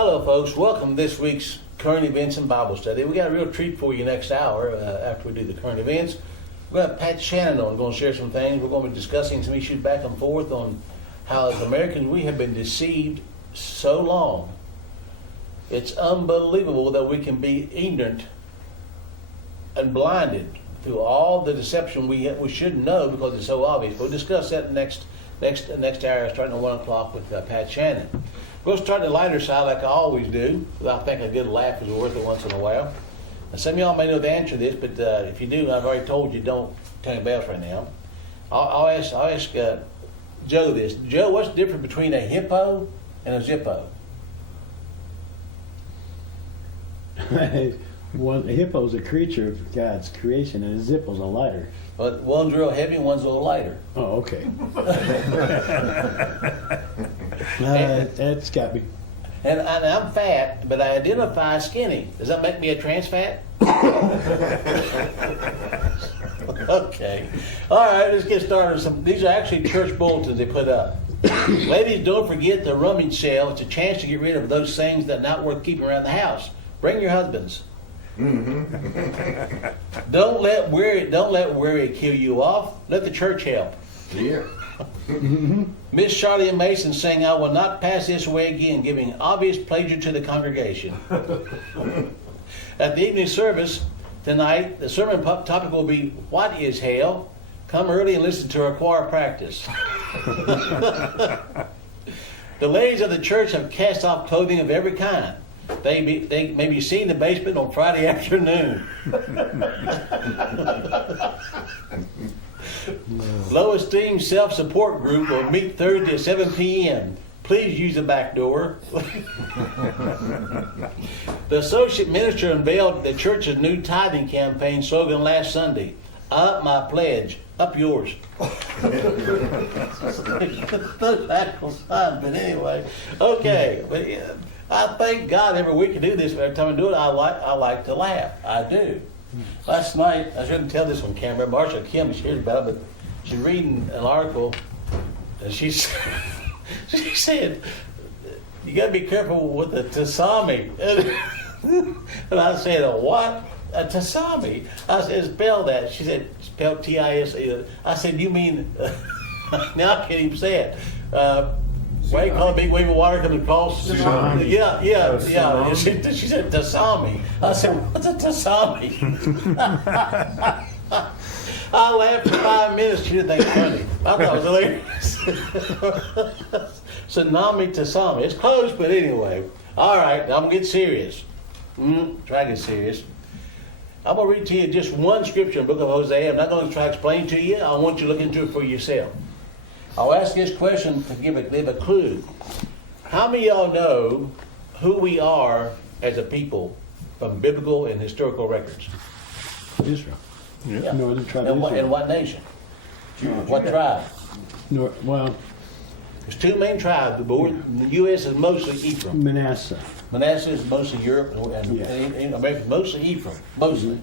Hello, folks. Welcome to this week's Current Events and Bible Study. We got a real treat for you next hour after we do the current events. We're going to have Pat Shannon on. We're going to share some things. We're going to be discussing some issues back and forth on how, as Americans, we have been deceived so long. It's unbelievable that we can be ignorant and blinded through all the deception we should know because it's so obvious. We'll discuss that next hour, starting at 1 o'clock with Pat Shannon. We'll start the lighter side like I always do. I think a good laugh is worth it once in a while. And some of y'all may know the answer to this, but if you do, I've already told you, don't tell any bells right now. I'll ask Joe this. Joe, what's the difference between a hippo and a zippo? Well, a hippo is a creature of God's creation, and a zippo's a lighter. But one's real heavy and one's a little lighter. Oh, okay. That's got me. And I'm fat, but I identify as skinny. Does that make me a trans fat? Okay. All right, let's get started. These are actually church bulletins they put up. Ladies, don't forget the rummage sale. It's a chance to get rid of those things that are not worth keeping around the house. Bring your husbands. Mm-hmm. Don't let worry kill you off. Let the church help. Yeah. Miss Charlie and Mason saying, "I will not pass this way again," giving obvious pleasure to the congregation. At the evening service tonight, the sermon topic will be, "What is hell?" Come early and listen to our choir practice. The ladies of the church have cast off clothing of every kind. They may be seen in the basement on Friday afternoon. Low esteem self-support group will meet Thursday at 7 p.m. Please use the back door. The associate minister unveiled the church's new tithing campaign slogan last Sunday. Up my pledge, up yours. But anyway, okay. But I thank God every week to do this. Every time I do it, I like to laugh. I do. Last night, I shouldn't tell this on camera. Marsha Kim, she heard about it, but she's reading an article, and she said, "You got to be careful with the tasami." And I said, "A what? A tasami?" I said, "Spell that." She said, "Spell T-I-S-E." I said, "You mean?" Now I can't even say it. Why you call a big wave of water coming across? Tsunami. Yeah. She said tasami. I said, "What's a tasami?" I laughed for 5 minutes. She didn't think it funny. I thought it was hilarious. Tsunami tasami. It's close, but anyway. All right, now I'm going to get serious. Try to get serious. I'm going to read to you just one scripture in the book of Hosea. I'm not going to try to explain to you. I want you to look into it for yourself. I'll ask this question to give a clue. How many of y'all know who we are as a people from biblical and historical records? Israel. Yeah. Northern tribe of Israel. And what nation? What tribe? Well, There's two main tribes. The U.S. is mostly Ephraim. Manasseh. Manasseh is mostly Europe, and America is mostly Ephraim. Mostly.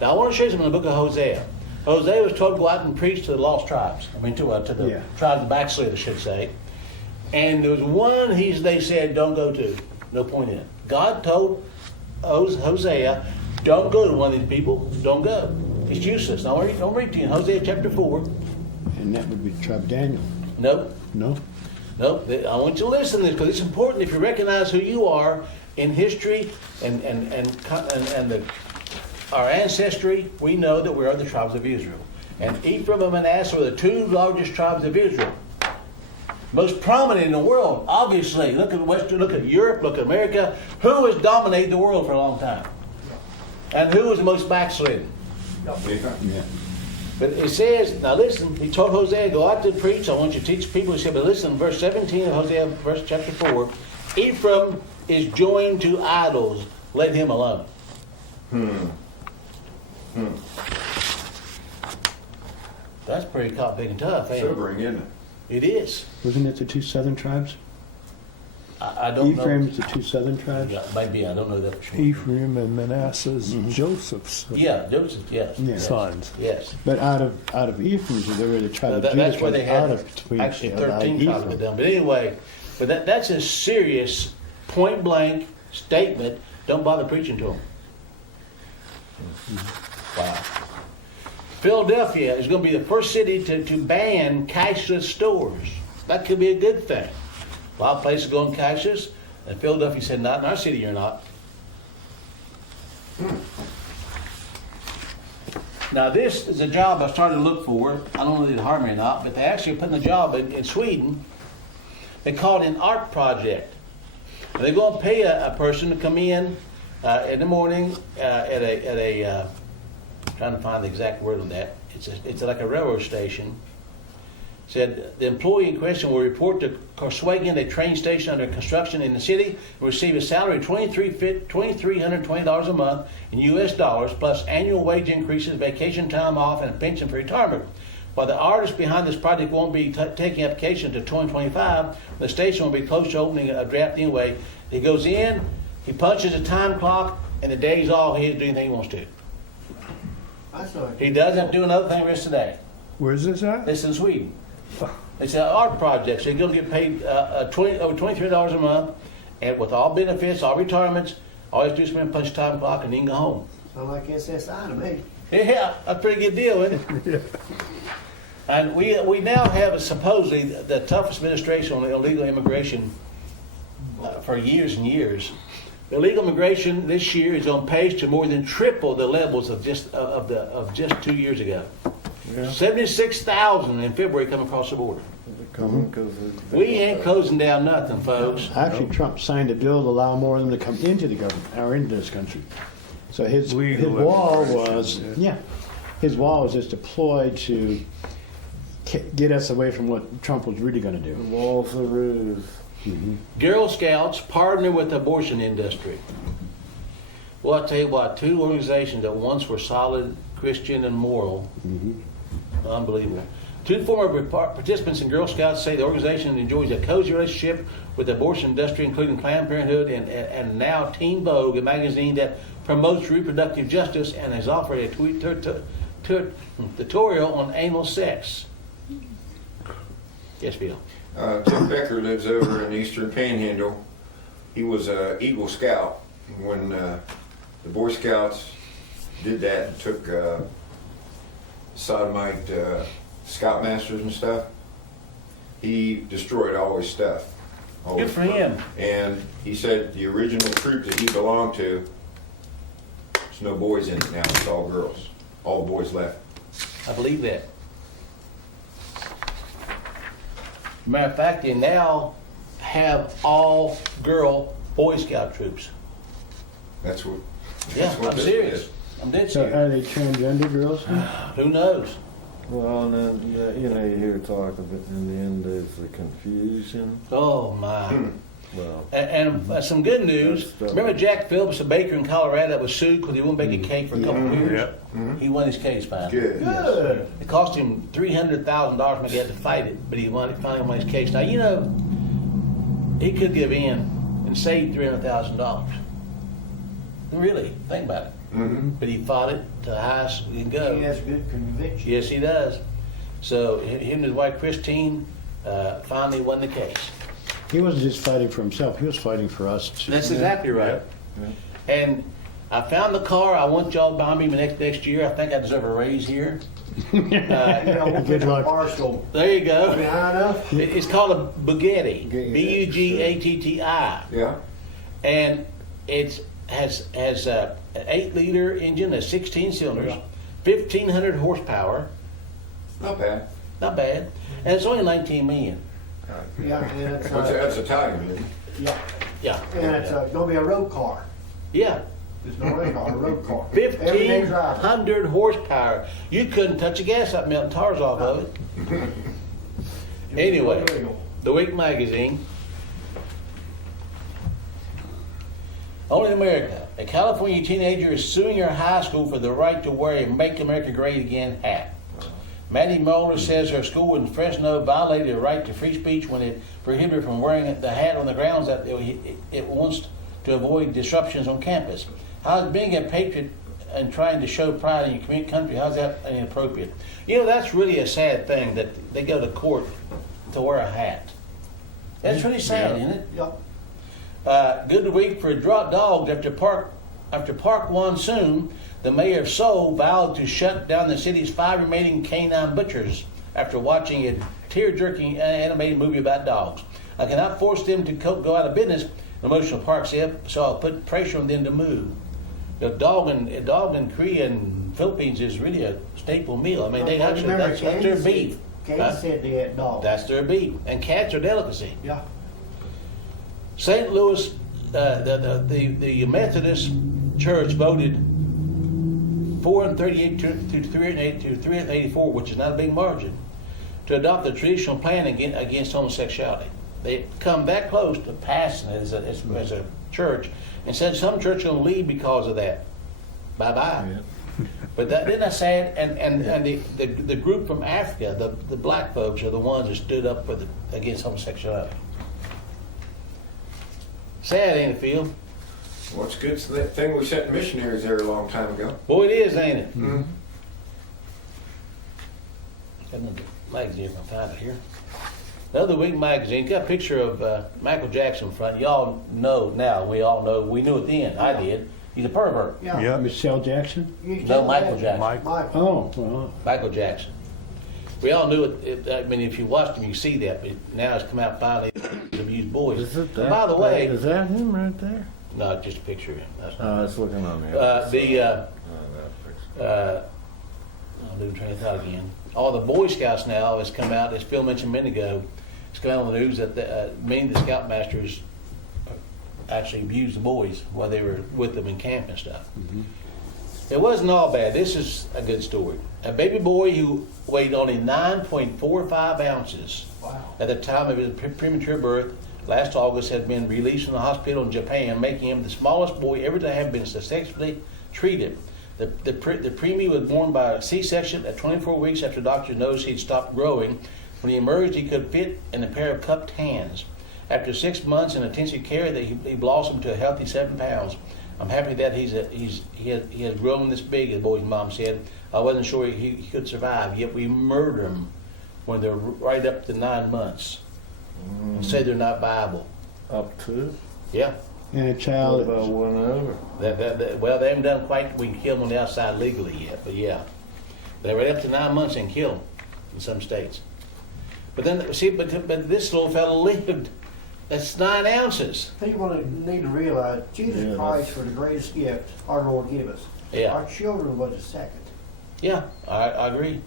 Now I want to show you something in the book of Hosea. Hosea was told to go out and preach to the lost tribes. I mean, to the tribes of backslid, I should say. And there was one they said, "Don't go to." No point in it. God told Hosea, "Don't go to one of these people. Don't go. It's useless." Now, I'll read to you in Hosea chapter 4. And that would be the tribe of Daniel. Nope. No? Nope. I want you to listen to this because it's important if you recognize who you are in history and our ancestry. We know that we are the tribes of Israel. And Ephraim and Manasseh are the two largest tribes of Israel. Most prominent in the world, obviously. Look at Europe, look at America. Who has dominated the world for a long time? And who was the most backslidden? Yeah. But it says, now listen, he told Hosea, "Go out to preach. I want you to teach people." He said, but listen, verse 17 of Hosea, verse chapter 4, "Ephraim is joined to idols. Let him alone." That's pretty big and tough, ain't it? Sobering, isn't it? It is. Wasn't it the two southern tribes? I don't know. Ephraim's the two southern tribes? Yeah, maybe, I don't know that for sure. Ephraim and Manasseh's Joseph's Yeah, Joseph, yes. Yeah. sons. Yes. But out of Ephraim's, there were the tribe of Judah. That's where they out had of actually Ephraim. 13 tribes of them. But anyway, but that's a serious point blank statement, don't bother preaching to them. Wow. Philadelphia is going to be the first city to ban cashless stores. That could be a good thing. A lot of places going cashless, and Philadelphia said, not in our city, you're not. Now this is a job I started to look for. I don't know if they'd hire me or not, but they actually put in a job in Sweden. They call it an art project. And they're going to pay a person to come in the morning at a trying to find the exact word on that. It's like a railroad station. Said the employee in question will report to Korswagen, a train station under construction in the city, and receive a salary of $2,320 a month in U.S. dollars, plus annual wage increases, vacation time off, and a pension for retirement. While the artist behind this project won't be taking applications until 2025, the station will be close to opening a draft anyway. He goes in, he punches a time clock, and the day's all he has to do anything he wants to. He doesn't do another thing the rest of the day. Where's this at? It's in Sweden. It's an art project, so you're going to get paid over $23 a month, and with all benefits, all retirements, all you have to do is spend punch time clock and you can go home. Sound like SSI to me. Yeah, a pretty good deal, isn't it? And we now have supposedly the toughest administration on illegal immigration for years and years. Illegal immigration this year is on pace to more than triple the levels of just 2 years ago. Yeah. 76,000 in February come across the border. We ain't closing down nothing, folks. Actually, Trump signed a bill to allow more of them to come into the government or into this country. So his wall was his wall was just deployed to get us away from what Trump was really going to do. Wall for the roof. Girl Scouts partner with the abortion industry. Well, I'll tell you what, two organizations that once were solid, Christian, and moral. Unbelievable. Two former participants in Girl Scouts say the organization enjoys a cozy relationship with the abortion industry, including Planned Parenthood and now Teen Vogue, a magazine that promotes reproductive justice and has offered a tutorial on anal sex. Yes, Bill. Tim Becker lives over in the Eastern Panhandle. He was an Eagle Scout. When the Boy Scouts did that and took sodomite scoutmasters and stuff, he destroyed all his stuff. Good for him. And he said the original troop that he belonged to, there's no boys in it now, it's all girls. All the boys left. I believe that. Matter of fact, they now have all girl Boy Scout troops. That's what. Yeah, that's what I'm this serious. is. I'm dead So serious. are they transgender girls? Who knows? Well, and then, you hear talk of it, in the end there's the confusion. Oh my. Well, And some good news. Remember Jack Phillips, a baker in Colorado that was sued because he wouldn't bake a cake for a couple of years? He won his case finally. Good. Good. It cost him $300,000 maybe he had to fight it, but he finally won his case. Now, he could give in and save $300,000. Really, think about it. But he fought it to the highest he can go. He has good conviction. Yes, he does. So him and his wife Christine finally won the case. He wasn't just fighting for himself; he was fighting for us too. That's exactly right. And I found the car. I want y'all to buy me next year. I think I deserve a raise here. Good luck. Barstool. There you go. Behind us. It's called a Bugatti. Bugatti. Yeah. And it has an 8-liter engine, has 16 cylinders, 1,500 horsepower. Not bad. Not bad. And it's only 19 million. Yeah, and it's, That's Italian, isn't it? yeah, Yeah. and it's going to be a road car. Yeah. It's not a race car, a road car. Everything's right. 1,500 horsepower. You couldn't touch a gas up melting tires off of it. Anyway, the Week magazine. Only in America, a California teenager is suing her high school for the right to wear a Make America Great Again hat. Maddie Moeller says her school in Fresno violated the right to free speech when it prohibited from wearing the hat on the grounds that it wants to avoid disruptions on campus. How is being a patriot and trying to show pride in your community country, how's that inappropriate? That's really a sad thing that they go to court to wear a hat. That's really sad, isn't it? Yep. Good week for dogs. After Park Monsoon, the mayor of Seoul vowed to shut down the city's 5 remaining canine butchers after watching a tear-jerking animated movie about dogs. I cannot force them to go out of business, Emotional Park said, so I'll put pressure on them to move. A dog in Korea and Philippines is really a staple meal. I mean, they actually, that's their beef. Katie said they had dogs. That's their beef. And cats are delicacy. Yeah. St. Louis, the Methodist Church voted 438 to 384, which is not a big margin, to adopt the traditional plan against homosexuality. They come that close to passing it as a church, and said some church will leave because of that. Bye-bye. Yeah. But isn't that sad? And the group from Africa, the black folks, are the ones that stood up against homosexuality. Sad, ain't it, Phil? Well, it's good. So that thing we sent missionaries there a long time ago. Boy, it is, ain't it? Mm-hmm. Got another magazine if I can find it here. The other week magazine got a picture of Michael Jackson in front. Y'all know now. We all know. We knew at the end. I did. He's a pervert. Yeah. Yep. Michelle Jackson? No, Michael Jackson. Mike. Oh, well, Michael Jackson. We all knew it. I mean, if you watched him, you see that. But now it's come out finally. Abused boys. Is it And that? by the way, Is that him right there? no, just a picture of him. That's not. Oh, it's looking on the other side. That picture. I'll lose train of thought again. All the Boy Scouts now has come out, as Phil mentioned a minute ago, it's come out on the news that many of the Scoutmasters actually abused the boys while they were with them in camp and stuff. Mm-hmm. It wasn't all bad. This is a good story. A baby boy who weighed only 9.45 ounces Wow. at the time of his premature birth last August had been released from the hospital in Japan, making him the smallest boy ever to have been successfully treated. The preemie was born by a C-section at 24 weeks after doctors noticed he'd stopped growing. When he emerged, he could fit in a pair of cupped hands. After 6 months in intensive care, he blossomed to a healthy 7 pounds. I'm happy that he has grown this big, the boy's mom said. I wasn't sure he could survive, yet we murder him when they're right up to 9 months and say they're not viable. Up to? Yeah. and a What child. about one over? Well, they haven't done quite, we can kill them on the outside legally yet, but yeah. They're right up to 9 months and kill them in some states. But then, see, but this little fellow lived. That's 9 ounces. People need to realize Jesus Yeah, Christ was the greatest gift our Lord gave us. Yeah. Our children was the second. Yeah, I agree.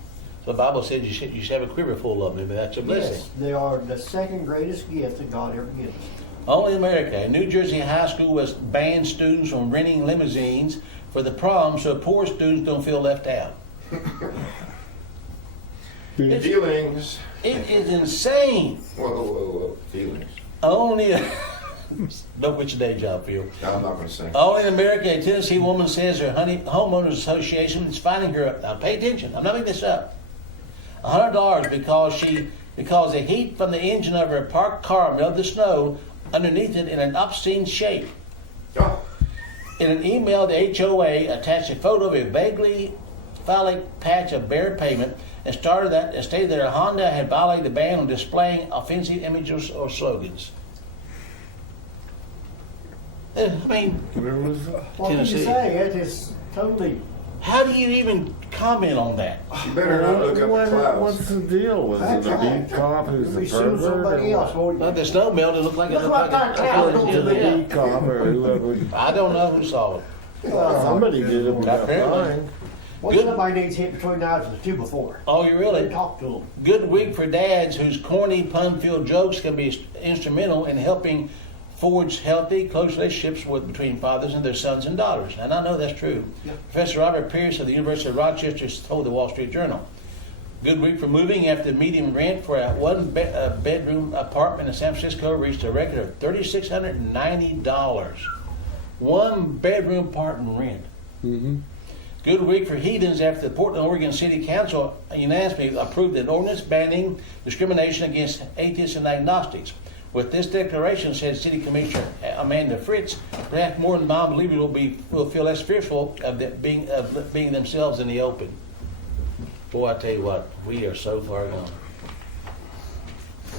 So the Bible says you should have a quiver full of them, but that's a blessing. Yes, they are the second greatest gift that God ever gives us. Only in America, a New Jersey high school was banned students from renting limousines for the prom so poor students don't feel left out. Feelings. It is insane. Whoa. Feelings. Only, don't quit your day job, Phil. I'm not going to say. Only in America, a Tennessee woman says her homeowners association is finding her, now pay attention, I'm not making this up, $100 because the heat from the engine of her parked car melted the snow underneath it in an obscene shape. Oh, In an email, the HOA attached a photo of a vaguely phallic patch of bare pavement and stated that her Honda had violated the ban on displaying offensive images or slogans. I mean, Where was it? What can you Tennessee. say? It is totally. how do you even comment on that? you better not look up the What's clouds. the deal? Was That's it a right. beat cop who's We the sue pervert? somebody or else, what? won't Well, you? the snow melted looked like Look what that cloud According don't to the do. beat cop or whoever. I don't know who saw it. Somebody did it. Got Apparently. fined. Well, Good. somebody needs hit between the eyes of the two before. Oh, you really? Talk to them. Good week for dads whose corny, pun-filled jokes can be instrumental in helping forge healthy, close relationships between fathers and their sons and daughters. And I know that's true. Yeah. Professor Robert Pierce of the University of Rochester told the Wall Street Journal. Good week for moving after the median rent for a one-bedroom apartment in San Francisco reached a record of $3,690. One-bedroom apartment rent. Mm-hmm. Good week for heathens after the Portland, Oregon City Council unanimously approved an ordinance banning discrimination against atheists and agnostics. With this declaration, said City Commissioner Amanda Fritz, perhaps more non-believers will feel less fearful of being themselves in the open. Boy, I tell you what, we are so far gone.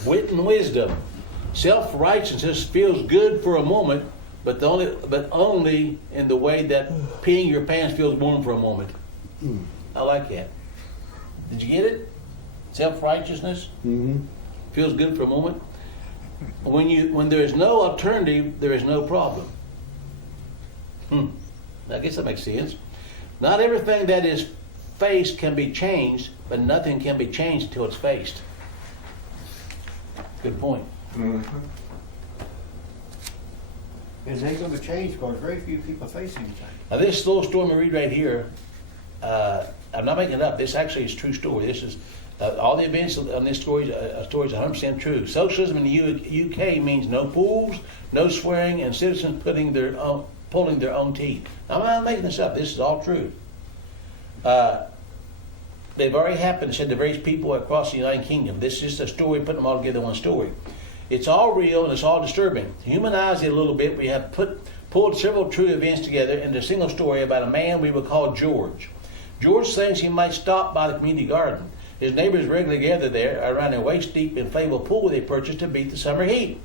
Wit and wisdom. Self-righteousness feels good for a moment, but only in the way that peeing your pants feels warm for a moment. I like that. Did you get it? Self-righteousness feels good for a moment. When there is no alternative, there is no problem. I guess that makes sense. Not everything that is faced can be changed, but nothing can be changed until it's faced. Good point. It ain't gonna change because very few people face anything. Now this little story we read right here, I'm not making it up. This actually is a true story. This is all the events on this story is 100% true. Socialism in the UK means no pools, no swearing, and citizens pulling their own teeth. I'm not making this up. This is all true. They've already happened, said the various people across the United Kingdom. This is just a story, putting them all together in one story. It's all real and it's all disturbing. To humanize it a little bit, we have pulled several true events together into a single story about a man we would call George. George thinks he might stop by the community garden. His neighbors regularly gather there around a waist-deep inflatable pool they purchased to beat the summer heat.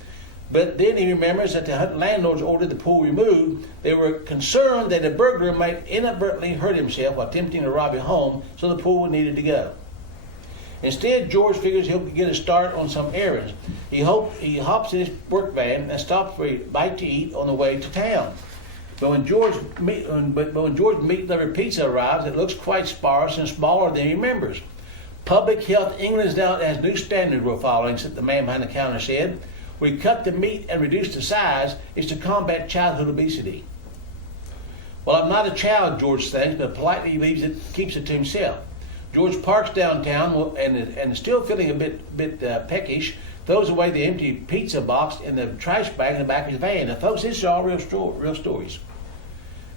But then he remembers that the landlords ordered the pool removed. They were concerned that a burglar might inadvertently hurt himself while attempting to rob a home, so the pool needed to go. Instead, George figures he'll get a start on some errands. He hops in his work van and stops for a bite to eat on the way to town. But when George's meat liver pizza arrives, it looks quite sparse and smaller than he remembers. Public Health England now has new standards we're following, the man behind the counter said. We cut the meat and reduce the size is to combat childhood obesity. Well, I'm not a child, George thinks, but politely keeps it to himself. George parks downtown and is still feeling a bit peckish, throws away the empty pizza box in the trash bag in the back of his van. Now, folks, this is all real stories.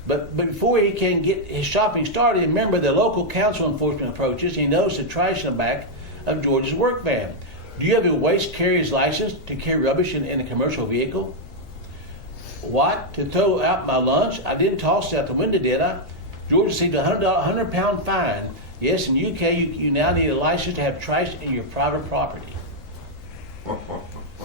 But before he can get his shopping started, remember the local council enforcement approaches. He knows the trash in the back of George's work van. Do you have a waste carrier's license to carry rubbish in a commercial vehicle? What? To throw out my lunch? I didn't toss it out the window, did I? George received a £100 fine. Yes, in the UK, you now need a license to have trash in your private property.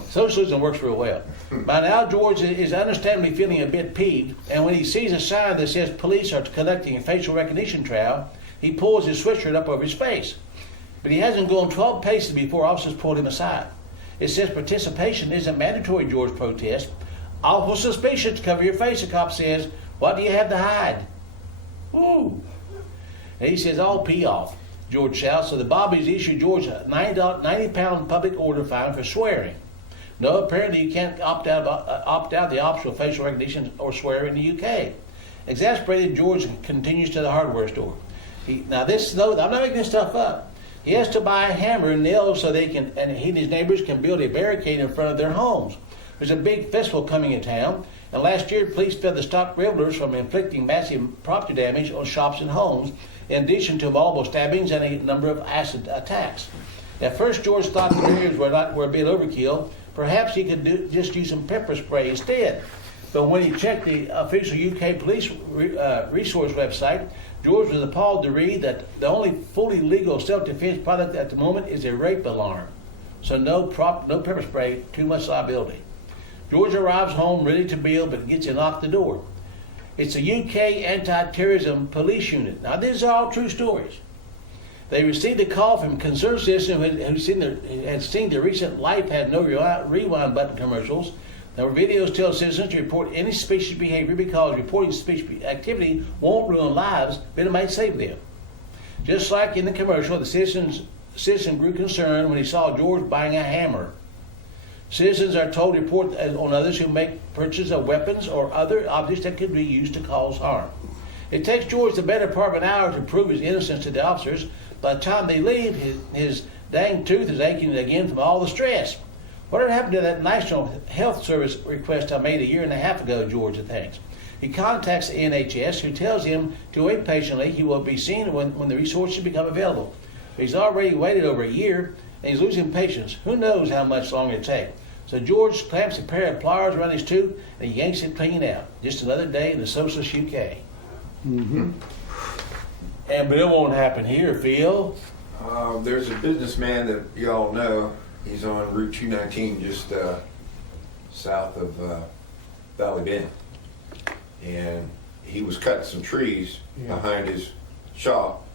Socialism works real well. By now, George is understandably feeling a bit peeved, and when he sees a sign that says police are conducting a facial recognition trial, he pulls his sweatshirt up over his face. But he hasn't gone 12 paces before officers pulled him aside. It says participation isn't mandatory, George protests. Awful suspicious, cover your face, the cop says. What do you have to hide? Ooh. And he says, "I'll pee off," George shouts. So the Bobbies issued George a £90 public order fine for swearing. No, apparently you can't opt out the optional facial recognition or swear in the UK. Exasperated, George continues to the hardware store. I'm not making this stuff up. He has to buy a hammer and nails so he and his neighbors can build a barricade in front of their homes. There's a big festival coming in town, and last year police failed to stop revelers from inflicting massive property damage on shops and homes, in addition to multiple stabbings and a number of acid attacks. At first, George thought the barriers were a bit overkill. Perhaps he could just use some pepper spray instead. But when he checked the official UK police resource website, George was appalled to read that the only fully legal self-defense product at the moment is a rape alarm. So no pepper spray, too much liability. George arrives home ready to bail, but gets a knock at the door. It's a UK anti-terrorism police unit. Now, these are all true stories. They received a call from a concerned citizen who had seen the recent Life Has No Rewind button commercials. Now, videos tell citizens to report any suspicious behavior because reporting suspicious activity won't ruin lives, but it might save them. Just like in the commercial, the citizen grew concerned when he saw George buying a hammer. Citizens are told to report on others who make purchases of weapons or other objects that could be used to cause harm. It takes George the better part of an hour to prove his innocence to the officers. By the time they leave, his dang tooth is aching again from all the stress. Whatever happened to that National Health Service request I made a year and a half ago, George thinks. He contacts the NHS, who tells him to wait patiently. He will be seen when the resources become available. But he's already waited over a year, and he's losing patience. Who knows how much longer it takes? So George clamps a pair of pliers around his tooth, and he yanks it clean out. Just another day in the socialist UK. Mm-hmm. But it won't happen here, Phil. There's a businessman that y'all know. He's on Route 219, just south of Valley Bend. And he was cutting some trees behind his shop,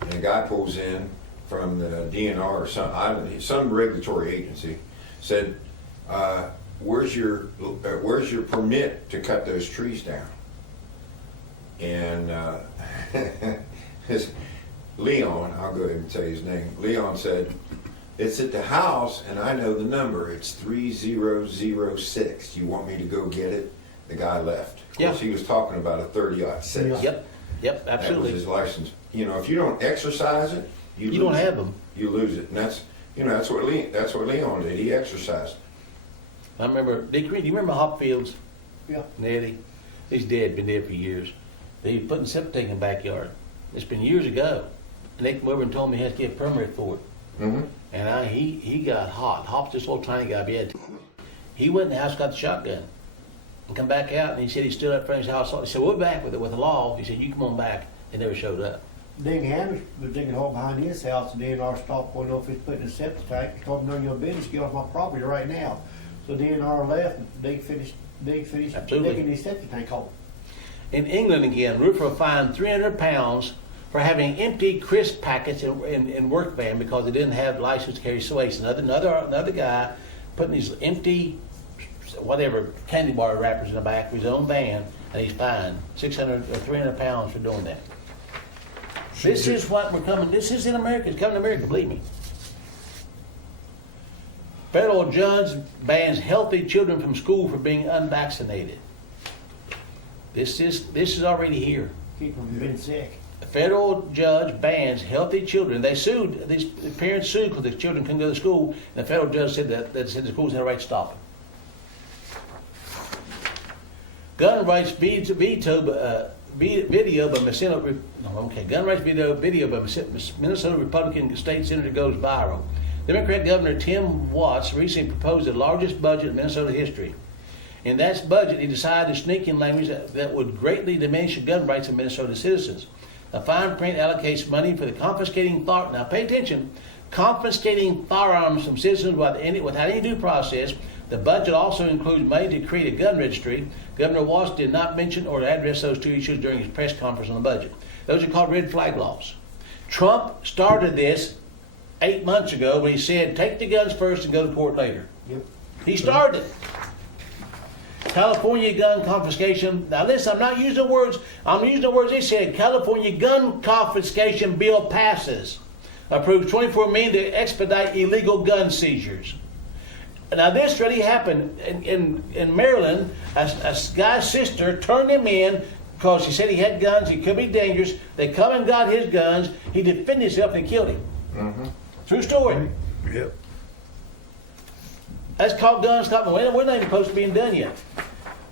and a guy pulls in from the DNR or some regulatory agency, said, where's your permit to cut those trees down? And Leon, I'll go ahead and say his name, Leon said, it's at the house and I know the number, it's 3006. You want me to go get it? The guy left. Of course, he was talking about a 30-06. Yep, That was absolutely. his license. You know, if you don't exercise it, You lose don't it. have them. You lose it, and that's what Leon did. He exercised. I remember, Dick Reed, do you remember Hopfields? Yeah. Nettie? He's dead, been dead for years. They put in septic tank in the backyard. It's been years ago. And they came over and told me he had to get a permit for it. Mm-hmm. And he got hot. Hop's this little tiny guy, but he went in the house, got the shotgun, and come back out, and he said he stood up in front of his house. He said, we're back with it, with the law. He said, you come on back. They never showed up. Dick Hammers was digging a hole behind his house, and DNR stopped, wanted to know if he's putting a septic tank. He told him, none of your business, get off my property right now. So DNR left, and Dick finished Absolutely. digging his septic tank hole. In England again, roofer fined £300 for having empty crisp packets in work van because they didn't have license to carry sways. Another guy putting these empty, whatever, candy bar wrappers in the back of his own van, and he's fined £600 or £300 for doing that. This is what we're coming. This is in America. It's coming to America. Believe me. Federal judge bans healthy children from school for being unvaccinated. This is already here. Keep them from being sick. A federal judge bans healthy children. They sued. These parents sued because the children couldn't go to school. And the federal judge said that the schools had the right to stop them. Gun rights video by Minnesota Republican state senator goes viral. Democrat Governor Tim Watts recently proposed the largest budget in Minnesota history. In that budget, he decided to sneak in language that would greatly diminish the gun rights of Minnesota citizens. The fine print allocates money for the confiscating now pay attention, confiscating firearms from citizens without any due process. The budget also includes money to create a gun registry. Governor Watts did not mention or address those two issues during his press conference on the budget. Those are called red flag laws. Trump started this 8 months ago when he said, take the guns first and go to court later. Yep. He started it. California gun confiscation. Now listen, I'm not using the words. I'm using the words he said. California gun confiscation bill passes. Approves $24 million to expedite illegal gun seizures. Now this really happened in Maryland. A guy's sister turned him in because he said he had guns. He could be dangerous. They come and got his guns. He defended himself and killed him. Mm-hmm. True story. Yep. That's called gun stop. We're not even supposed to be done yet.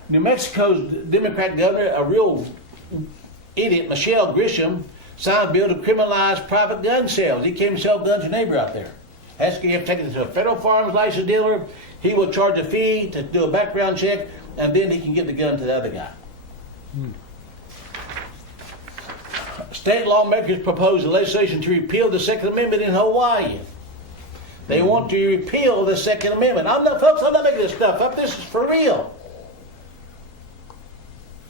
New Mexico's Democrat governor, a real idiot, Michelle Grisham, signed a bill to criminalize private gun sales. He came to sell guns to a neighbor out there. You have to take it to a federal firearms license dealer. He will charge a fee to do a background check, and then he can give the gun to the other guy. State lawmakers propose legislation to repeal the Second Amendment in Hawaii. They want to repeal the Second Amendment. Folks, I'm not making this stuff up. This is for real.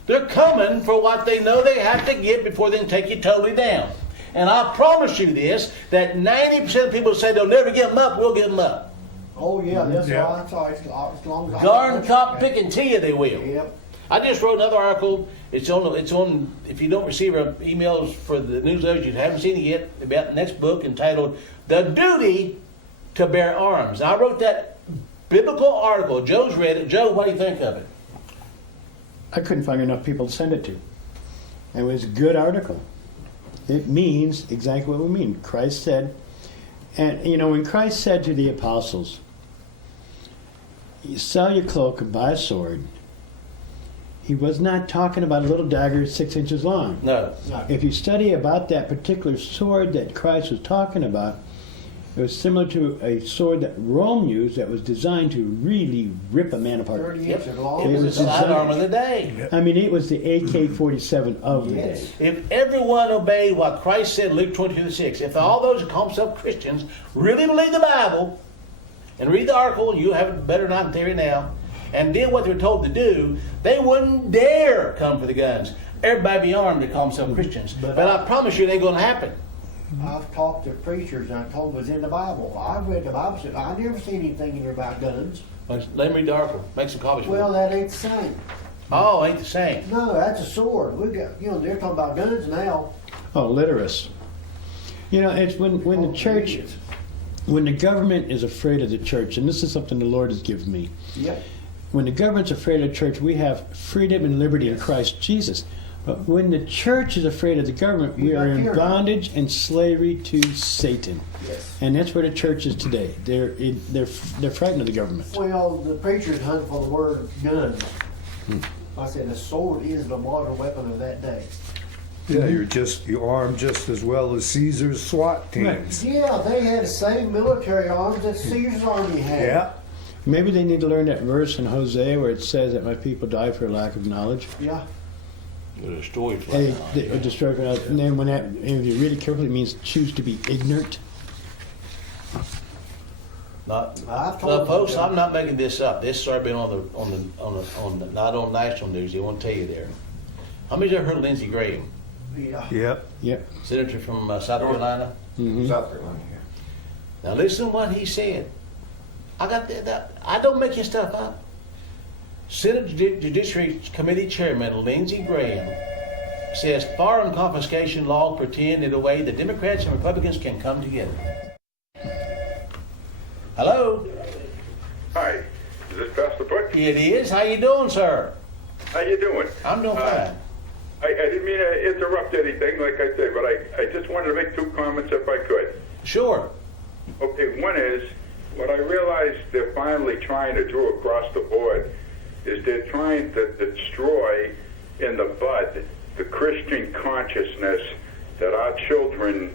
They're coming for what they know they have to get before they can take you totally down. And I promise you this, that 90% of people say they'll never give them up, we'll give them up. Oh, yeah, that's Yeah. all. That's all. As long as I- Darn cop picking to you, they will. Yep. I just wrote another article. It's on. If you don't receive our emails for the newsletters, you haven't seen it yet, about the next book entitled "The Duty to Bear Arms." I wrote that biblical article. Joe's read it. Joe, what do you think of it? I couldn't find enough people to send it to. It was a good article. It means exactly what we mean. Christ said, and you know, when Christ said to the apostles, "You sell your cloak and buy a sword," he was not talking about a little dagger 6 inches long. No. No. If you study about that particular sword that Christ was talking about, it was similar to a sword that Rome used that was designed to really rip a man apart. 30 Yep. inches It long. was the designed- sidearm of the day. I mean, it was the AK-47 of the day. Yes. If everyone obeyed what Christ said in Luke 22:6, if all those who call themselves Christians really believe the Bible and read the article, you have it better than I can tell you now, and did what they were told to do, they wouldn't dare come for the guns. Everybody be armed to call themselves Christians. But I promise you it ain't going to happen. I've talked to preachers and I told them it was in the Bible. I read the Bible, said I never seen anything in there about guns. Let me read the article. Make some copies for Well, me. that ain't the same. Oh, ain't the same. No, that's a sword. We got, they're talking about guns now. Oh, literacy. It's when the church, when the government is afraid of the church, and this is something the Lord has given me. Yep. When the government's afraid of the church, we have freedom and liberty in Christ Jesus. But when the church is afraid of the government, we are in bondage and slavery to Satan. Yes. And that's where the church is today. They're frightened of the government. Well, the preachers hunt for the word gun. I said a sword is the modern weapon of that day. Yeah, you're armed just as well as Caesar's SWAT teams. Yeah, they had the same military arms that Caesar's army had. Yeah. Maybe they need to learn that verse in Hosea where it says that my people die for lack of knowledge. Yeah. They're destroyed for They are destroyed for knowledge. And then when that, if you read it carefully, it means choose to be ignorant. Not, I've told folks, them. I'm not making this up. This story been on the not on national news. They won't tell you there. How many of you ever heard of Lindsey Graham, Yeah. Yep. Yep. senator from South Carolina? Mm-hmm. South Carolina, yeah. Now listen to what he said. I got that. I don't make your stuff up. Senate Judiciary Committee Chairman Lindsey Graham says foreign confiscation laws pretend in a way the Democrats and Republicans can come together. Hello? Hi, is this Pastor Butch? It is. How you doing, sir? How you doing? I'm doing fine. I didn't mean to interrupt anything, like I said, but I just wanted to make two comments if I could. Sure. Okay, one is, what I realized they're finally trying to do across the board is they're trying to destroy in the bud the Christian consciousness that our children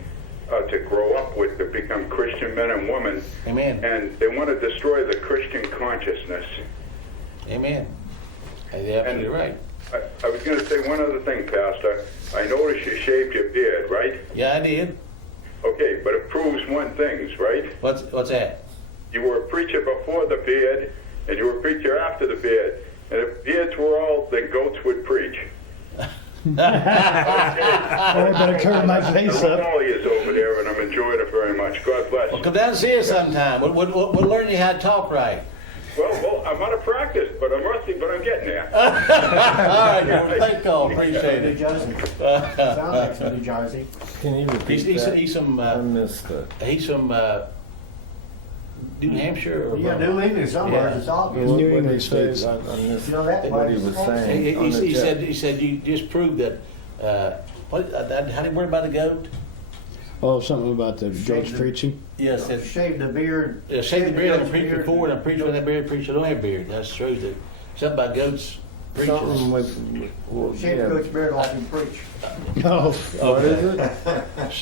are to grow up with, to become Christian men and women. Amen. And they want to destroy the Christian consciousness. Amen. You're absolutely And- right. I was going to say one other thing, Pastor. I noticed you shaved your beard, right? Yeah, I did. Okay, but it proves one thing, right? What's that? You were a preacher before the beard, and you were a preacher after the beard. And if beards were all, then goats would preach. I better cover my face I'm up. all ears over there, and I'm enjoying it very much. God bless. Well, come down and see us sometime. We'll learn you how to talk right. Well, I'm out of practice, but I'm rusty, but I'm getting there. All right, well, thank y'all. Appreciate New it. Jersey. Sounds like some New Jersey. Can you repeat He's that? some I missed it. New Hampshire. Or Yeah, New England somewhere, Yeah. it's obvious. New What did England he say? states. I missed You know that what he place? was saying. on the He said you just proved that. How do you worry about the goat? Oh, something about the goats preaching. Yes, it Shave the beard. shave the beard and goat's preach beard. before, and preach with that beard, preach don't have beard. That shows that something about goats preaching. Something with, well, Shave the yeah. goat's beard off and preach. No. What is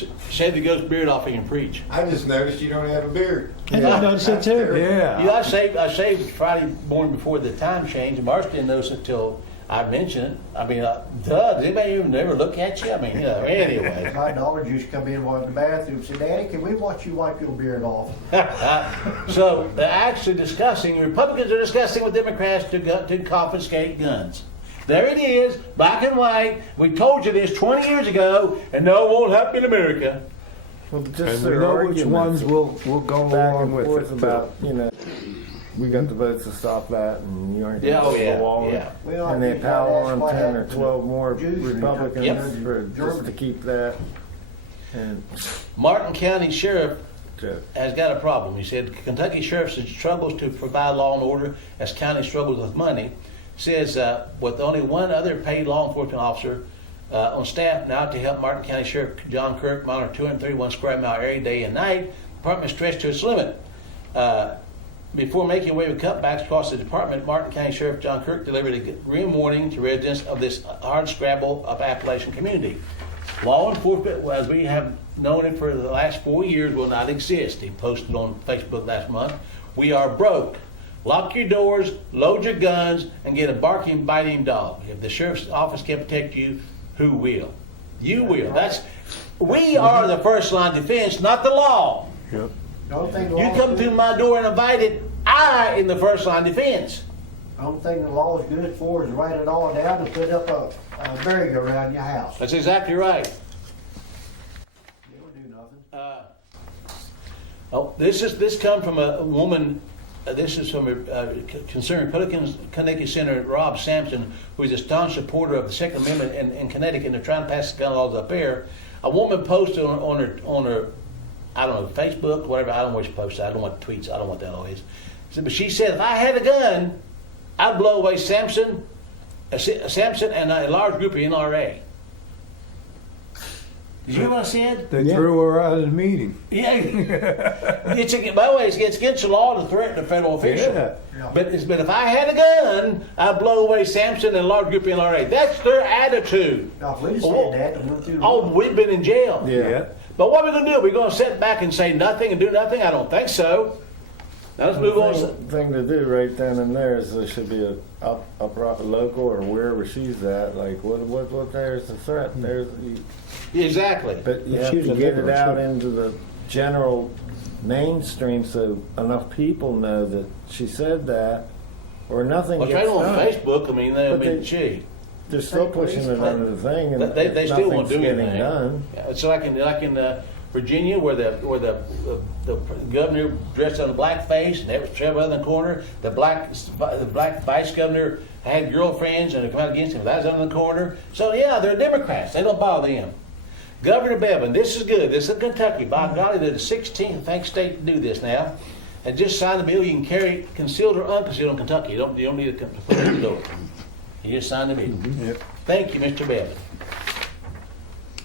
it? Shave the goat's beard off and preach. I just noticed you don't have a beard. I noticed it too. Yeah, Yeah. I shaved Friday morning before the time change. Marsh didn't notice it until I mentioned it. I mean, does anybody even ever look at you? I mean, anyway. My daughter used to come in while in the bathroom and say, Daddy, can we watch you wipe your beard off? So they're actually discussing, Republicans are discussing with Democrats to confiscate guns. There it is, black and white. We told you this 20 years ago, and no, it won't happen in America. Well, just And we their know which arguments ones will go back along and with forth it. about, we got the votes to stop that, and you aren't Yeah, going oh to yeah, the wall. yeah. Well, And I they think pile that's on what 10 or happened to 12 more Jews. Republicans Yep. for just to Germany. keep that. And Martin County Sheriff to, has got a problem. He said Kentucky Sheriff struggles to provide law and order as county struggles with money. Says with only one other paid law enforcement officer on staff now to help Martin County Sheriff John Kirk monitor 231 square mile area day and night, the department is stretched to its limit. Before making away with cutbacks across the department, Martin County Sheriff John Kirk delivered a grim warning to residents of this hard scrabble of Appalachian community. Law enforcement, as we have known it for the last 4 years, will not exist. He posted on Facebook last month. We are broke. Lock your doors, load your guns, and get a barking, biting dog. If the sheriff's office can protect you, who will? You will. We are the first line defense, not the law. Yep. The only thing the You law come says- through my door and invited, I in the first line defense. Only thing the law is good for is write it all down and put up a barrier around your house. That's exactly right. It don't do nothing. This come from a woman. This is from a concerned Republican Connecticut Senator Rob Sampson, who is a staunch supporter of the Second Amendment in Connecticut, and they're trying to pass the gun laws up there. A woman posted on her, I don't know, Facebook, whatever. I don't know what she posted. I don't want tweets. I don't know what that all is. But she said, if I had a gun, I'd blow away Sampson and a large group of NRA. Did you hear what I said? They Yeah. threw her out of the meeting. Yeah. By the way, it's against the law to threaten a federal official. Yeah. Yeah. But if I had a gun, I'd blow away Sampson and a large group of NRA. That's their attitude. Now, if we'd have said that, and went through the Oh, we've been in jail. Yeah. But what are we going to do? We're going to sit back and say nothing and do nothing? I don't think so. Now let's move on. Thing to do right then and there is there should be a local or wherever she's at. Like what there's the threat. There's Exactly. but you have She's to a get it liberal, out too. into the general mainstream so enough people know that she said that, or nothing Well, gets it's right on done. Facebook. I mean, But gee. They're still pushing it under the thing, and They still won't nothing's do getting anything. done. Yeah, it's like in Virginia, where the governor dressed on a black face and there was trouble in the corner. The black vice governor had girlfriends and they come out against him. That was in the corner. So yeah, they're Democrats. They don't bother them. Governor Bevin, this is good. This is Kentucky. By golly, they're the 16th, I think, state to do this now. And just signed the bill. You can carry concealed or unconcealed in Kentucky. You don't need to put it in the door. You just signed the bill. Yep. Thank you, Mr. Bevin.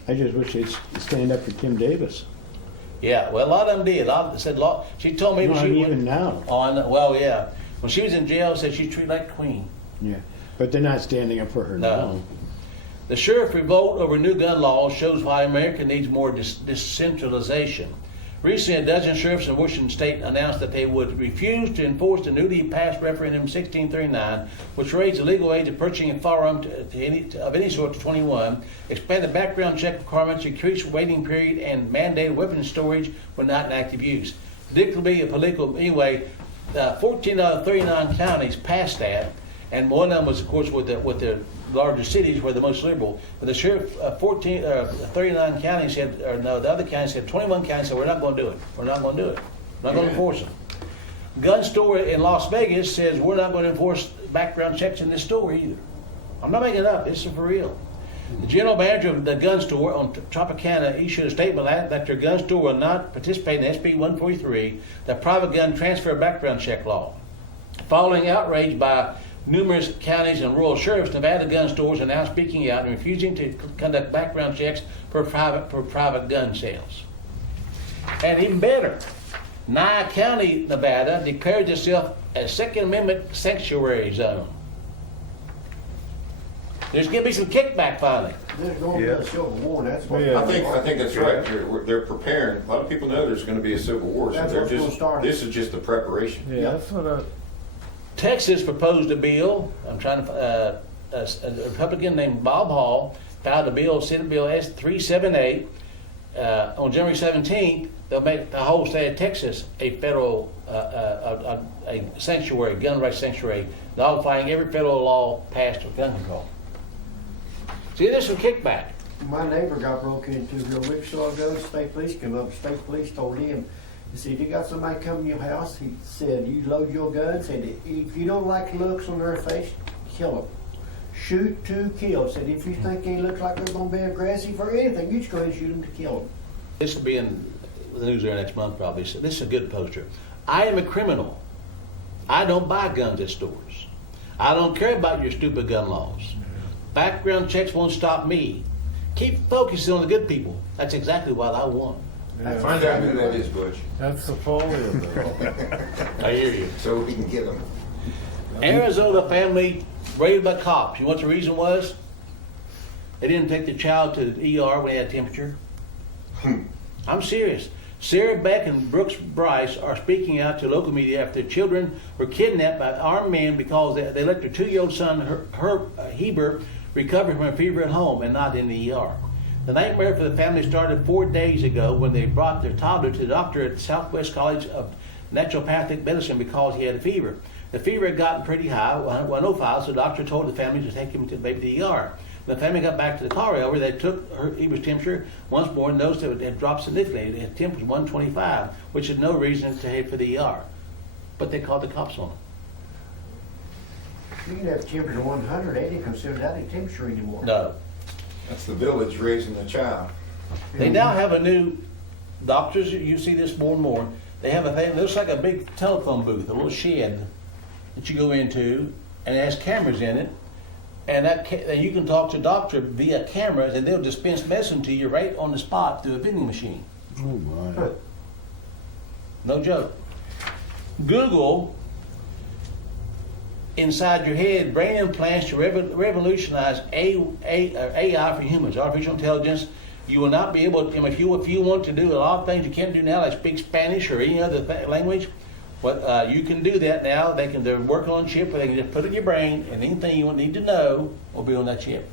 I just wish they'd stand up for Kim Davis. Yeah, well, a lot of them did. She told me No, when I she mean, went even now. on. Well, yeah, when she was in jail, said she's treated like a queen. Yeah, but they're not standing up for her No. now. The sheriff revolt over new gun laws shows why America needs more decentralization. Recently, a dozen sheriffs in Washington state announced that they would refuse to enforce the newly passed referendum 1639, which raised the legal age of purchasing a firearm of any sort to 21, expanded background check requirements, increased waiting period, and mandated weapons storage when not in active use. Predictably, anyway, 14 out of 39 counties passed that, and one of them was, of course, with the larger cities were the most liberal. But the sheriff, 39 counties said, or no, the other counties said, 21 counties said, we're not going to do it. We're not going to do it. We're not going to enforce them. Gun store in Las Vegas says we're not going to enforce background checks in this store either. I'm not making it up. This is for real. The general manager of the gun store on Tropicana issued a statement that their gun store will not participate in SB 143, the private gun transfer background check law. Following outrage by numerous counties and rural sheriffs, Nevada gun stores are now speaking out and refusing to conduct background checks for private gun sales. And even better, Nye County, Nevada, declared itself a Second Amendment sanctuary zone. There's going to be some kickback finally. There's going to be a civil war, that's what. Yeah. I think that's right. They're preparing. A lot of people know there's going to be a civil war, so That's they're what's gonna just. start. This is just the preparation. Yeah, that's what Texas proposed a bill. I'm trying to. A Republican named Bob Hall filed a bill, Senate Bill S378. On January 17th, they'll make the whole state of Texas a federal a sanctuary, gun rights sanctuary, nullifying every federal law passed with gun control. See, there's some kickback. My neighbor got broke into here a week or so ago. The state police came up. The state police told him, he said, you got somebody come to your house. He said, you load your gun. Said, if you don't like looks on their face, kill them. Shoot to kill. Said, if you think they look like they're going to be aggressive or anything, you just go ahead and shoot them to kill them. This will be in the news there next month probably. So this is a good poster. I am a criminal. I don't buy guns at stores. I don't care about your stupid gun laws. Background checks won't stop me. Keep focusing on the good people. That's exactly what I want. Find out who that is, Butch, that's the folio bill. I hear you. so we can get them. Arizona family raided by cops. You know what the reason was? They didn't take the child to the ER when he had a temperature. I'm serious. Sarah Beck and Brooks Bryce are speaking out to local media after their children were kidnapped by armed men because they let their 2-year-old son, Herb Heber, recover from a fever at home and not in the ER. The nightmare for the family started 4 days ago when they brought their toddler to the doctor at Southwest College of Naturopathic Medicine because he had a fever. The fever had gotten pretty high, 105, so the doctor told the family to take him to the baby to the ER. The family got back to the car over. They took he was temperature once more and noticed that it had dropped significantly. His temp was 125, which is no reason to head for the ER. But they called the cops on him. You can have a temperature of 100, they didn't consider that a temperature anymore. No. That's the village raising the child. They now have a new, doctors, you see this more and more, they have a thing that looks like a big telephone booth, a little shed that you go into, and it has cameras in it, and and you can talk to a doctor via cameras, and they'll dispense medicine to you right on the spot through a vending machine. Oh, my. No joke. Google inside your head brain implants to revolutionize AI for humans, artificial intelligence. You will not be able to, if you want to do a lot of things you can't do now, like speak Spanish or any other language, but you can do that now. They're working on a chip where they can just put it in your brain, and anything you need to know will be on that chip.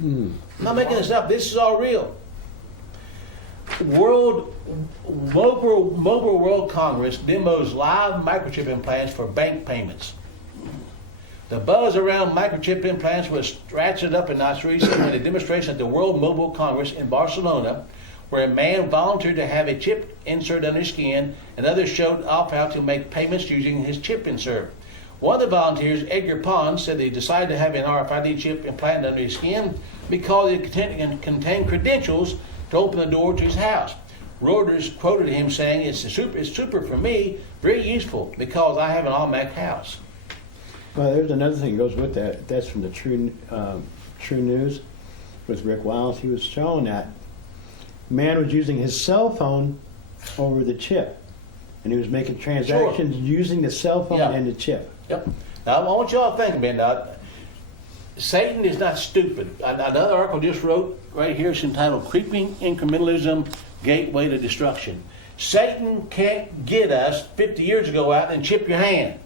I'm not making this up. This is all real. Mobile World Congress demos live microchip implants for bank payments. The buzz around microchip implants was ratcheted up a notch recently in a demonstration at the World Mobile Congress in Barcelona, where a man volunteered to have a chip insert under his skin, and others showed off how to make payments using his chip insert. One of the volunteers, Edgar Pons, said he decided to have an RFID chip implanted under his skin because it contained credentials to open the door to his house. Reuters quoted him saying, it's super for me, very useful, because I have an automatic house. Well, there's another thing that goes with that. That's from the True News with Rick Wiles. He was showing that man was using his cell phone over the chip, and he was making transactions using the cell phone and the chip. Yep. Now, I want you all to think about it. Now, Satan is not stupid. Another article just wrote right here. It's entitled "Creeping Incrementalism: Gateway to Destruction." Satan can't get us 50 years ago out and chip your hand.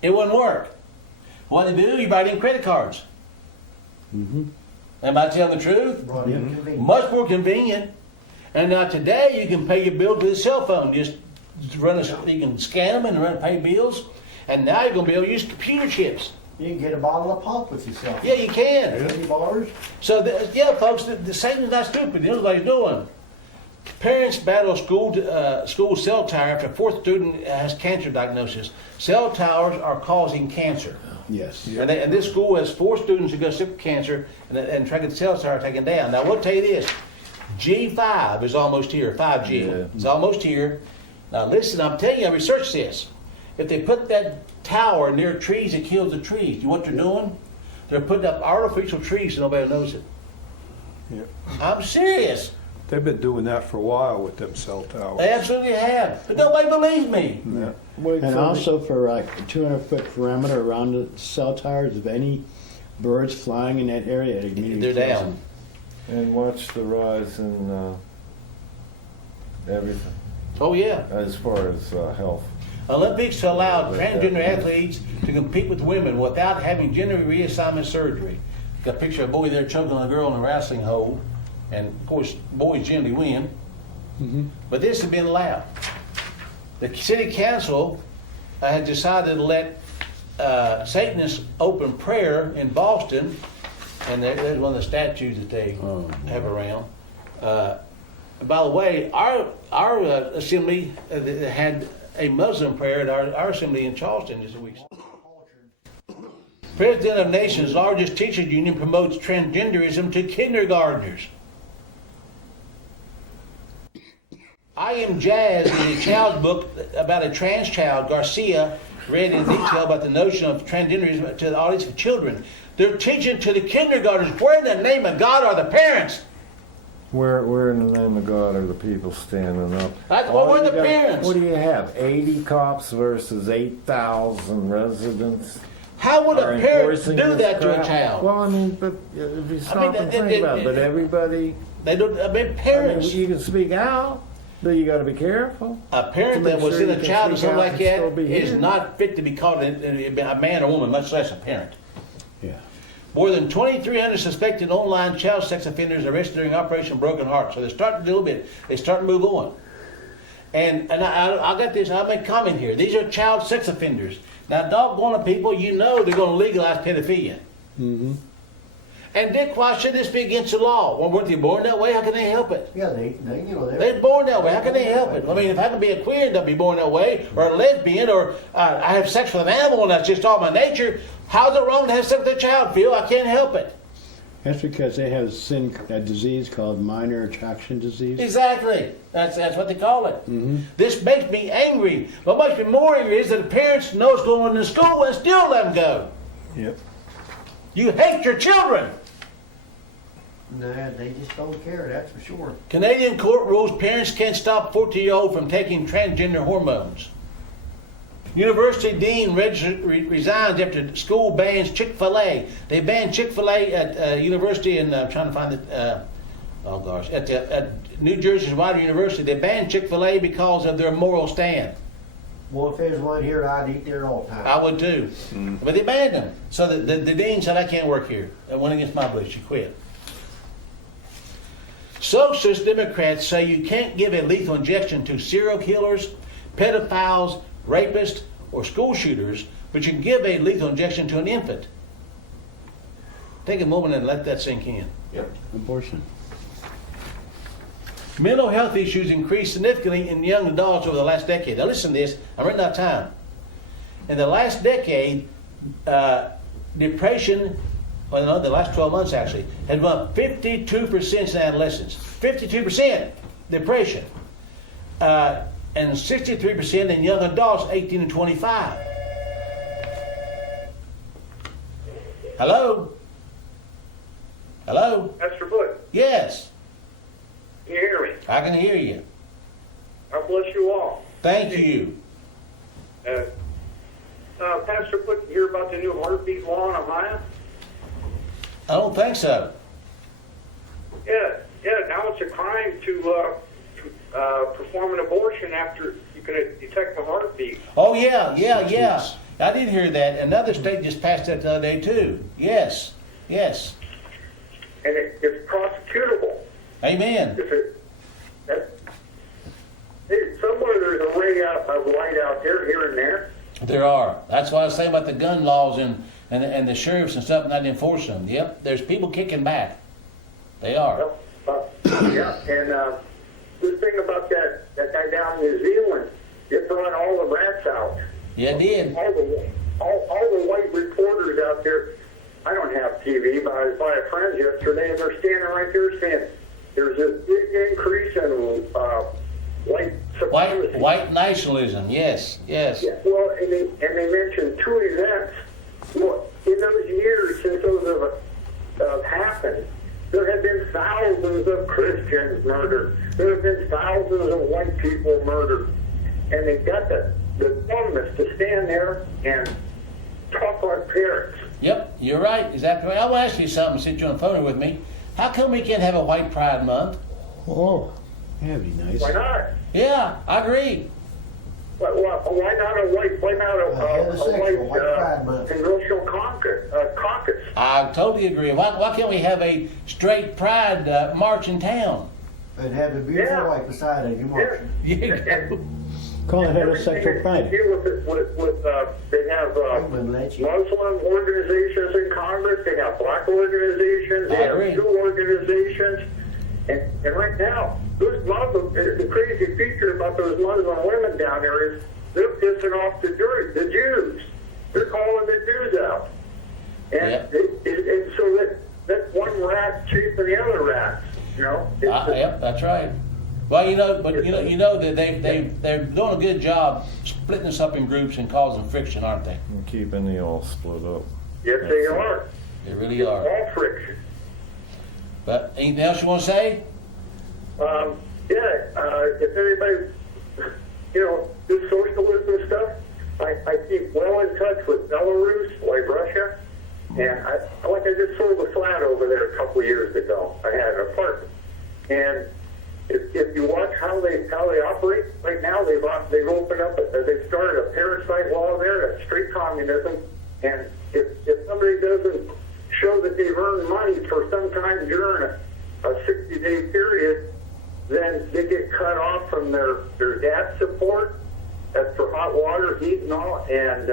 It wouldn't work. What they do, you buy them credit cards. Am I telling the truth? Much more convenient. And now today you can pay your bills with a cell phone. Just you can scan them and pay bills. And now you're going to be able to use computer chips. You can get a bottle of pop with yourself. Yeah, you can. 20 bars. So, folks, the Satan's not stupid. You know what he's doing. Parents battle school cell tower after fourth student has cancer diagnosis. Cell towers are causing cancer. Yes. And this school has 4 students who got sick with cancer and trying to get the cell tower taken down. Now, we'll tell you this. G5 is almost here, 5G. Yeah. It's almost here. Now, listen, I'm telling you, I researched this. If they put that tower near trees, it kills the trees. You know what they're doing? They're putting up artificial trees so nobody knows it. Yeah. I'm serious. They've been doing that for a while with them cell towers. They absolutely have. But nobody believes me. Yeah. And also for like a 200-foot perimeter around the cell towers, if any birds flying in that area, it immediately They're kills down. them. And watch the rise in everything Oh, yeah. as far as health. Olympics to allow transgender athletes to compete with women without having gender reassignment surgery. Got a picture of a boy there choking on a girl in a wrestling hold. And, of course, boys generally win. But this has been allowed. The city council had decided to let Satanists open prayer in Boston. And there's one of the statues that they have around. By the way, our assembly had a Muslim prayer at our assembly in Charleston this week. President of Nation's largest teachers union promotes transgenderism to kindergartners. I Am Jazz is a child's book about a trans child. Garcia read in detail about the notion of transgenderism to the audience of children. They're teaching to the kindergartners. Where in the name of God are the parents? Where in the name of God are the people standing up? Where are the parents? What do you have? 80 cops versus 8,000 residents? How would are a parent enforcing do this that to a crap? child? Well, I mean, but if you stop and think about it, but everybody, They don't. Parents. you can speak out, but you got to be careful. A parent to make that was sure in you a can child or speak something out like and still that be is here. not fit to be called a man or woman, much less a parent. Yeah. More than 2,300 suspected online child sex offenders arrested during Operation Broken Heart. So they're starting to do a little bit. They start to move on. And I got this, I'll make a comment here. These are child sex offenders. Now, doggone it, people, you know they're going to legalize pedophilia. Mm-hmm. And Dick, why should this be against the law? Well, weren't they born that way? How can they help it? Yeah, they you know, They're born that way. How can they help it? I mean, if I can be a queer and not be born that way, or a lesbian, or I have sex with an animal and that's just all my nature, how's it wrong to have sex with a child, Phil? I can't help it. That's because they have a disease called minor attraction disease. Exactly. That's what they call it. Mm-hmm. This makes me angry. What makes me more angry is that the parents know what's going on in the school and still let them go. Yep. You hate your children. No, they just don't care, that's for sure. Canadian court rules parents can't stop 14-year-old from taking transgender hormones. University dean resigns after school bans Chick-fil-A. They banned Chick-fil-A at university, and I'm trying to find it. At New Jersey's Wilder University, they banned Chick-fil-A because of their moral stand. Well, if there's one here, I'd eat there all the time. I would too, but they banned them. So the dean said, "I can't work here." It went against my beliefs. She quit. Socialist Democrats say you can't give a lethal injection to serial killers, pedophiles, rapists, or school shooters, but you can give a lethal injection to an infant. Take a moment and let that sink in. Yep. Abortion. Mental health issues increased significantly in young adults over the last decade. Now listen to this, I'm running out of time. In the last decade, depression, well, no, the last 12 months actually, had run up 52% in adolescents. 52% depression. And 63% in young adults 18 to 25. Hello? Hello? Pastor Butch, Yes, can you hear me? I can hear you. God bless you all. Thank you. Pastor Butch, you hear about the new heartbeat law in Ohio? I don't think so. Yeah, now it's a crime to perform an abortion after you can detect the heartbeat. Oh, yeah. I did hear that. Another state just passed that the other day, too. Yes. And it's prosecutable. Amen. Somewhere there's a ray of light out there, here and there. There are. That's why I was saying about the gun laws and the sheriffs and stuff not enforcing them. Yep, there's people kicking back. They are. Yeah, and this thing about that guy down in New Zealand, it brought all the rats out. Yeah, it did. All the white reporters out there. I don't have TV, but I was by a friend yesterday, and they're standing right there saying there's a big increase in white supremacy. White nationalism. Yes. Yeah, well, and they mentioned two events. Well, in those years since those have happened, there have been thousands of Christians murdered. There have been thousands of white people murdered. And they've got the dumbness to stand there and talk like parents. Yep, you're right. Exactly right. I want to ask you something since you're on the phone with me. How come we can't have a White Pride Month? Oh, that'd be nice. Why not? Yeah, I agree. Why not a white Pride Month. congressional caucus? I totally agree. Why can't we have a straight pride march in town? And have a beautiful Yeah. wife beside it, you marching. Yeah. Call it heterosexual pride. They have wouldn't let you. Muslim organizations in Congress. They have black organizations. They I have agree. Jew organizations. And right now, those Muslim, the crazy feature about those Muslim women down there is they're pissing off the Jews. They're calling the Jews out. And Yep. and so that's one rat chasing the other rats. You know. Yep, that's right. Well, you know that they're doing a good job splitting us up in groups and causing friction, aren't they? And keeping the all split up. Yes, they are. They really are. All friction. But anything else you want to say? If anybody, this socialism stuff, I keep well in touch with Belarus, like Russia, and I just sold a flat over there a couple of years ago. I had an apartment, and if you watch how they operate right now, they've opened up, they've started a parasite law there, that's straight communism, and if somebody doesn't show that they've earned money for some time during a 60-day period, then they get cut off from their gas support. That's for hot water, heat and all, and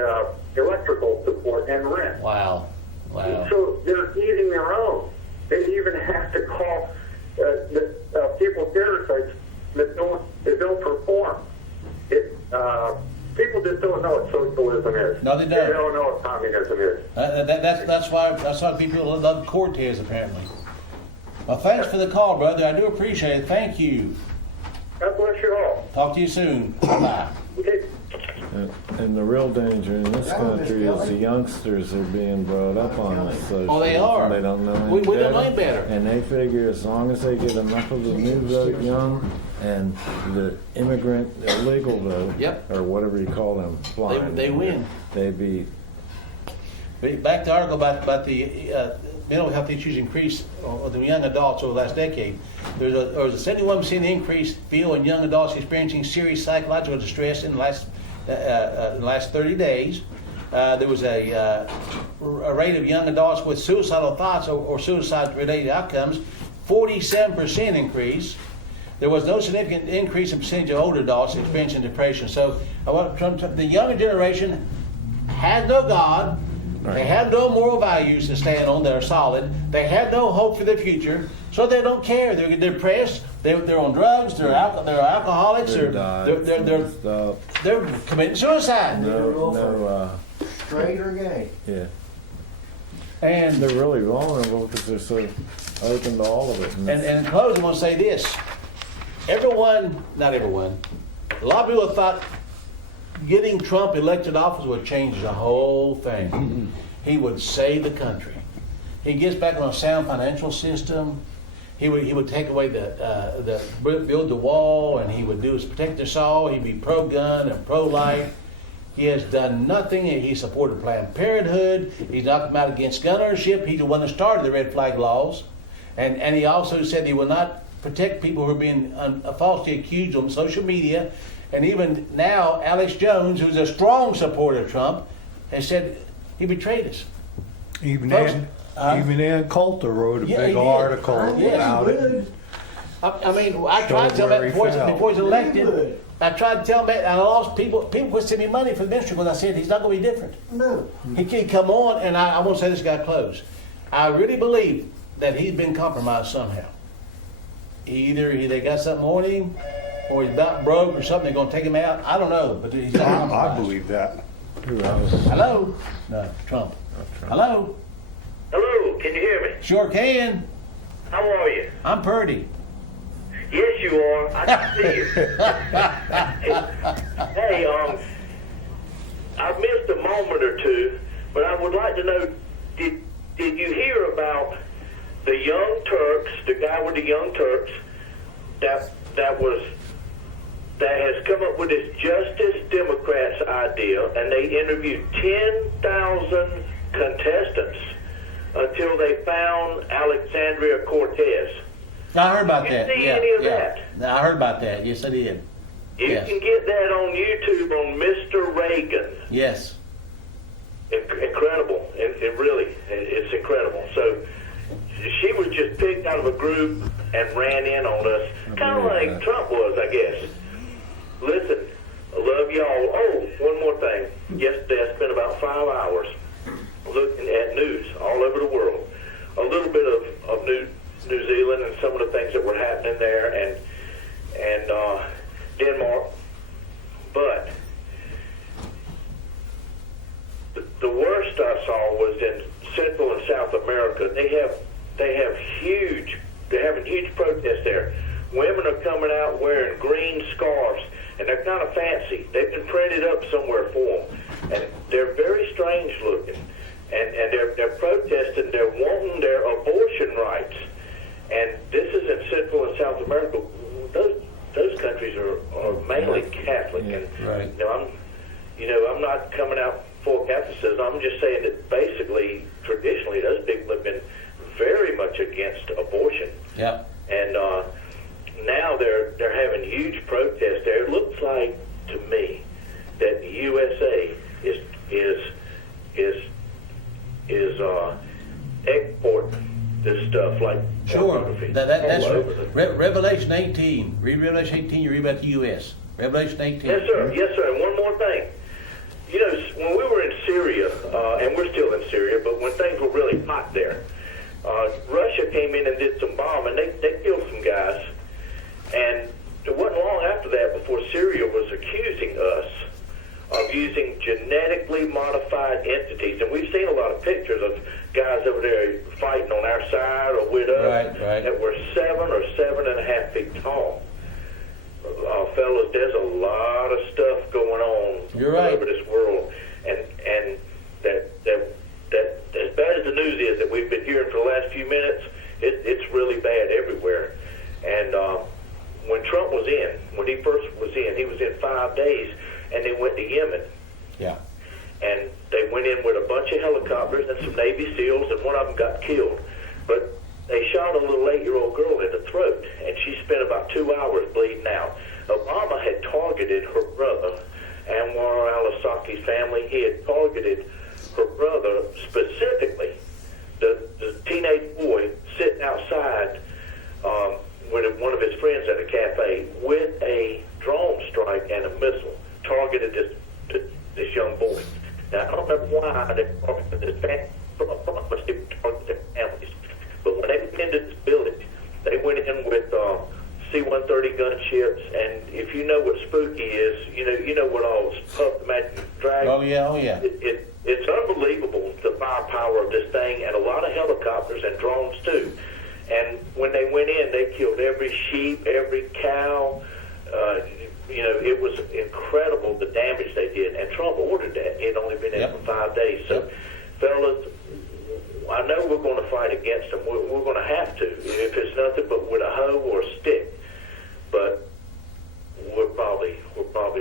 electrical support and rent. Wow. Wow. So they're eating their own. They even have to call people parasites that don't perform. People just don't know what socialism is. No, they don't. They don't know what communism is. That's why people love Cortez, apparently. Well, thanks for the call, brother. I do appreciate it. Thank you. God bless you all. Talk to you soon. Bye. Okay. And the real danger in this country is the youngsters are being brought up on this social. Oh, they are. They don't know any We don't better. know any better. And they figure as long as they get enough of the new vote young and the immigrant illegal vote, Yep. or whatever you call them, flying, They win. They'd be Back to the article about the mental health issues increase of the young adults over the last decade. There was a 71% increase feel in young adults experiencing serious psychological distress in the last 30 days. There was a rate of young adults with suicidal thoughts or suicide-related outcomes, 47% increase. There was no significant increase in percentage of older adults experiencing depression. So the younger generation has no God. They have no moral values to stand on that are solid. They have no hope for the future, so they don't care. They're depressed. They're on drugs. They're alcoholics. They're committing suicide. no, Straight or gay. yeah. And They're really vulnerable because they're so open to all of it. And in closing, I want to say this. Not everyone, a lot of people thought getting Trump elected office would change the whole thing. He would save the country. He gets back on a sound financial system. He would take away build the wall, and he would do his protect us all. He'd be pro-gun and pro-life. He has done nothing. He supported Planned Parenthood. He's not come out against gun ownership. He's the one that started the red flag laws. And he also said he will not protect people who are being falsely accused on social media. And even now, Alex Jones, who's a strong supporter of Trump, has said he betrayed us. Even Folks, Ann Coulter wrote a Yeah, big he did. article Yes. about it. I mean, I tried to tell him where that he before he's fell. elected. I tried to tell him that. I lost people. People would send me money for the ministry when I said he's not going to be different. No. He could come on, and I won't say this guy close. I really believe that he's been compromised somehow. Either they got something on him, or he's about broke, or something. They're going to take him out. I don't know, but he's not I compromised. believe that. Hello? No, Trump. Hello? Hello, can you hear me? Sure can. How are you? I'm Purdy. Yes, you are. I can see you. Hey, I missed a moment or two, but I would like to know, did you hear about the Young Turks, the guy with the Young Turks, that has come up with this Justice Democrats idea, and they interviewed 10,000 contestants until they found Alexandria Cortez. I heard about Did you that. see Yeah, any of yeah. I heard about that. Yes, I did. You Yes. can get that on YouTube on Mr. Reagan. Yes. Incredible. It really, it's incredible. So she was just picked out of a group and ran in on us, kind of like Trump was, I guess. Listen, I love y'all. Oh, one more thing. Yesterday I spent about 5 hours looking at news all over the world. A little bit of New Zealand and some of the things that were happening there, and Denmark. But the worst I saw was in Central and South America. They're having huge protests there. Women are coming out wearing green scarves, and they're kind of fancy. They've been printed up somewhere for them, and they're very strange looking. And they're protesting. They're wanting their abortion rights. And this is in Central and South America. Those countries are mainly Catholic, and Right. I'm not coming out for Catholicism. I'm just saying that basically, traditionally, those people have been very much against abortion. Yeah. And now they're having huge protests there. It looks like to me that the USA is exporting this stuff like Sure. pornography That's all over the Revelation 18. Read Revelation 18, you read about the U.S. Revelation 18. Yes, sir. Yes, sir. And one more thing. You know, when we were in Syria, and we're still in Syria, but when things were really hot there, Russia came in and did some bombing. They killed some guys. And it wasn't long after that before Syria was accusing us of using genetically modified entities. And we've seen a lot of pictures of guys over there fighting on our side or with us Right. that were 7 or 7.5 feet tall. Fellas, there's a lot of stuff going on You're all right. over this world, and that as bad as the news is that we've been hearing for the last few minutes, it's really bad everywhere. And when Trump was in, when he first was in, he was in 5 days, and they went to Yemen. Yeah. And they went in with a bunch of helicopters and some Navy SEALs, and one of them got killed. But they shot a little 8-year-old girl in the throat, and she spent about 2 hours bleeding out. Obama had targeted her brother, Anwar al-Awlaki's family. He had targeted her brother specifically, the teenage boy sitting outside with one of his friends at a cafe with a drone strike and a missile, targeted this young boy. Now, I don't know why they targeted this family, targeted their families. But when they went into this village, they went in with C-130 gunships, and if you know what spooky is, you know what all Puff the Magic Dragon. Oh, yeah. It's unbelievable, the firepower of this thing, and a lot of helicopters and drones too. And when they went in, they killed every sheep, every cow. It was incredible the damage they did. And Trump ordered that. He had only been in for 5 days. So, fellas, I know we're going to fight against them. We're going to have to, if it's nothing but with a hoe or a stick. But we're probably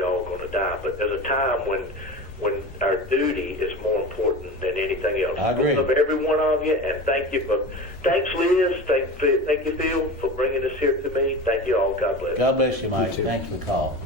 all going to die. But there's a time when our duty is more important than anything else. I agree. I love every one of you, and thanks, Liz. Thank you, Phil, for bringing this here to me. Thank you all. God bless. God bless you, Mike. Thanks for the call.